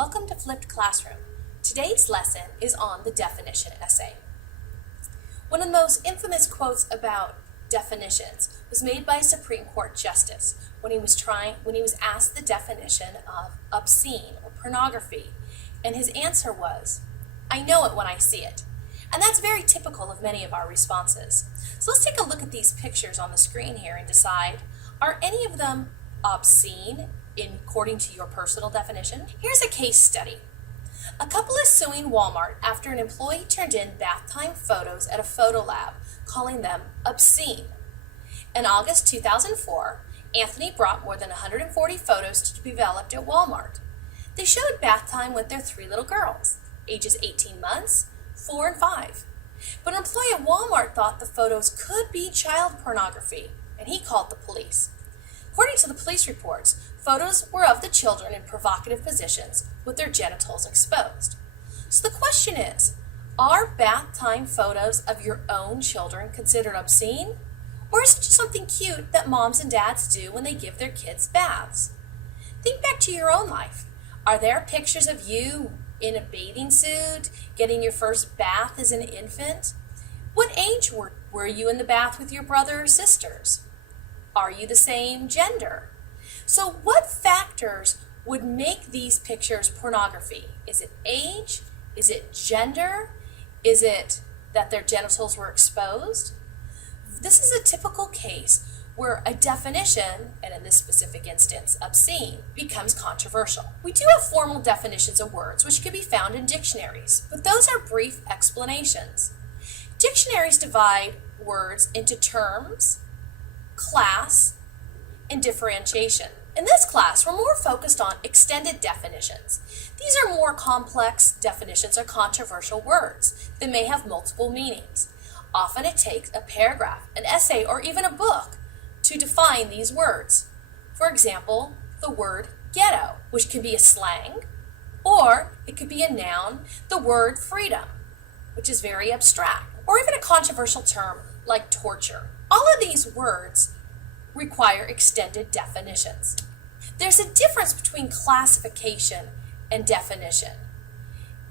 Welcome to Flipped Classroom. Today's lesson is on the definition essay. One of the most infamous quotes about definitions was made by a Supreme Court justice when he was asked the definition of obscene or pornography, and his answer was, "I know it when I see it." And that's very typical of many of our responses. So let's take a look at these pictures on the screen here and decide, are any of them obscene according to your personal definition? Here's a case study. A couple is suing Walmart after an employee turned in bath time photos at a photo lab, calling them obscene. In August 2004, Anthony brought more than 140 photos to be developed at Walmart. They showed bath time with their three little girls, ages 18 months, 4 and 5. But an employee at Walmart thought the photos could be child pornography, and he called the police. According to the police reports, photos were of the children in provocative positions with their genitals exposed. So the question is, are bath time photos of your own children considered obscene? Or is it just something cute that moms and dads do when they give their kids baths? Think back to your own life. Are there pictures of you in a bathing suit, getting your first bath as an infant? What age were you in the bath with your brother or sisters? Are you the same gender? So what factors would make these pictures pornography? Is it age? Is it gender? Is it that their genitals were exposed? This is a typical case where a definition, and in this specific instance, obscene, becomes controversial. We do have formal definitions of words which can be found in dictionaries, but those are brief explanations. Dictionaries divide words into terms, class, and differentiation. In this class, we're more focused on extended definitions. These are more complex definitions or controversial words that may have multiple meanings. Often it takes a paragraph, an essay, or even a book to define these words. For example, the word ghetto, which can be a slang, or it could be a noun, the word freedom, which is very abstract, or even a controversial term like torture. All of these words require extended definitions. There's a difference between classification and definition.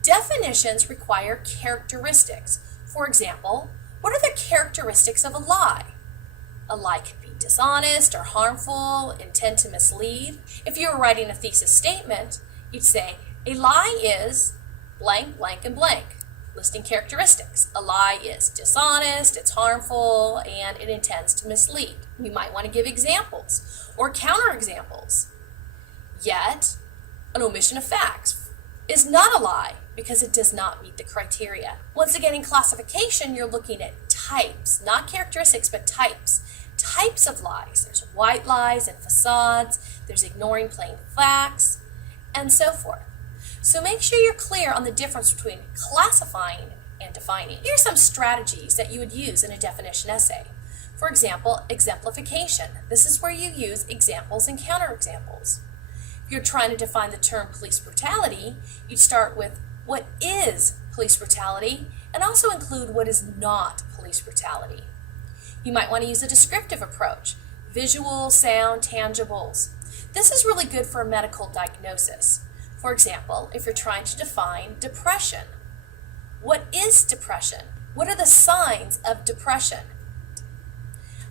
Definitions require characteristics. For example, what are the characteristics of a lie? A lie can be dishonest or harmful, intend to mislead. If you were writing a thesis statement, you'd say, a lie is blank, blank, and blank, listing characteristics. A lie is dishonest, it's harmful, and it intends to mislead. You might want to give examples or counterexamples. Yet, an omission of facts is not a lie because it does not meet the criteria. Once again, in classification, you're looking at types, not characteristics, but types. Types of lies. There's white lies and facades, there's ignoring plain facts, and so forth. So make sure you're clear on the difference between classifying and defining. Here are some strategies that you would use in a definition essay. For example, exemplification. This is where you use examples and counterexamples. If you're trying to define the term police brutality, you'd start with what is police brutality and also include what is not police brutality. You might want to use a descriptive approach, visual, sound, tangibles. This is really good for a medical diagnosis. For example, if you're trying to define depression, what is depression? What are the signs of depression?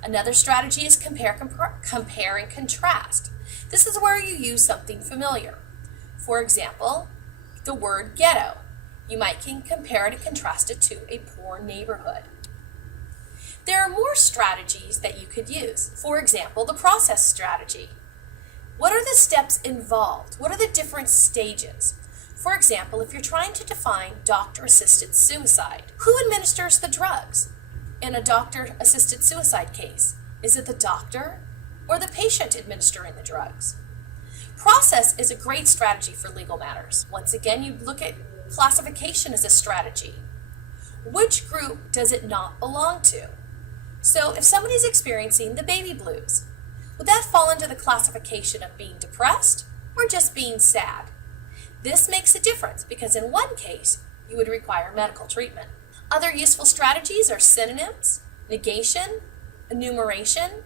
Another strategy is compare and contrast. This is where you use something familiar. For example, the word ghetto. You might compare it and contrast it to a poor neighborhood. There are more strategies that you could use. For example, the process strategy. What are the steps involved? What are the different stages? For example, if you're trying to define doctor-assisted suicide, who administers the drugs in a doctor-assisted suicide case? Is it the doctor or the patient administering the drugs? Process is a great strategy for legal matters. Once again, you look at classification as a strategy. Which group does it not belong to? So if somebody's experiencing the baby blues, would that fall into the classification of being depressed or just being sad? This makes a difference because in one case, you would require medical treatment. Other useful strategies are synonyms, negation, enumeration,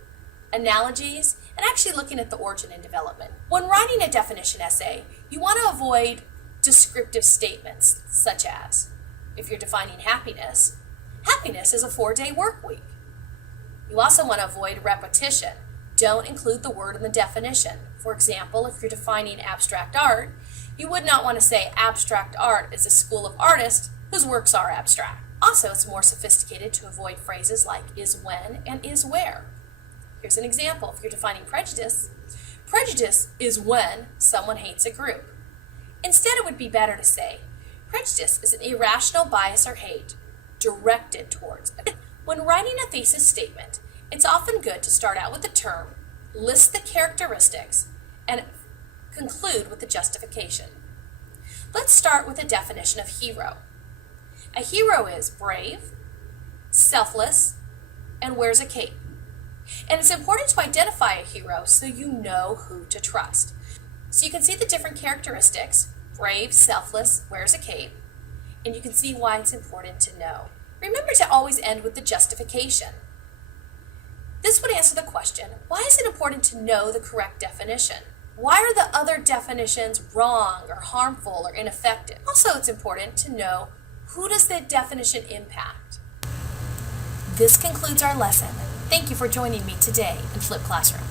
analogies, and actually looking at the origin and development. When writing a definition essay, you want to avoid descriptive statements such as, if you're defining happiness, happiness is a 4-day work week. You also want to avoid repetition. Don't include the word in the definition. For example, if you're defining abstract art, you would not want to say abstract art is a school of artists whose works are abstract. Also, it's more sophisticated to avoid phrases like is when and is where. Here's an example. If you're defining prejudice, prejudice is when someone hates a group. Instead, it would be better to say, prejudice is an irrational bias or hate directed towards. When writing a thesis statement, it's often good to start out with the term, list the characteristics, and conclude with the justification. Let's start with a definition of hero. A hero is brave, selfless, and wears a cape. And it's important to identify a hero so you know who to trust. So you can see the different characteristics, brave, selfless, wears a cape, and you can see why it's important to know. Remember to always end with the justification. This would answer the question, why is it important to know the correct definition? Why are the other definitions wrong or harmful or ineffective? Also, it's important to know who does the definition impact. This concludes our lesson. Thank you for joining me today in Flip Classroom.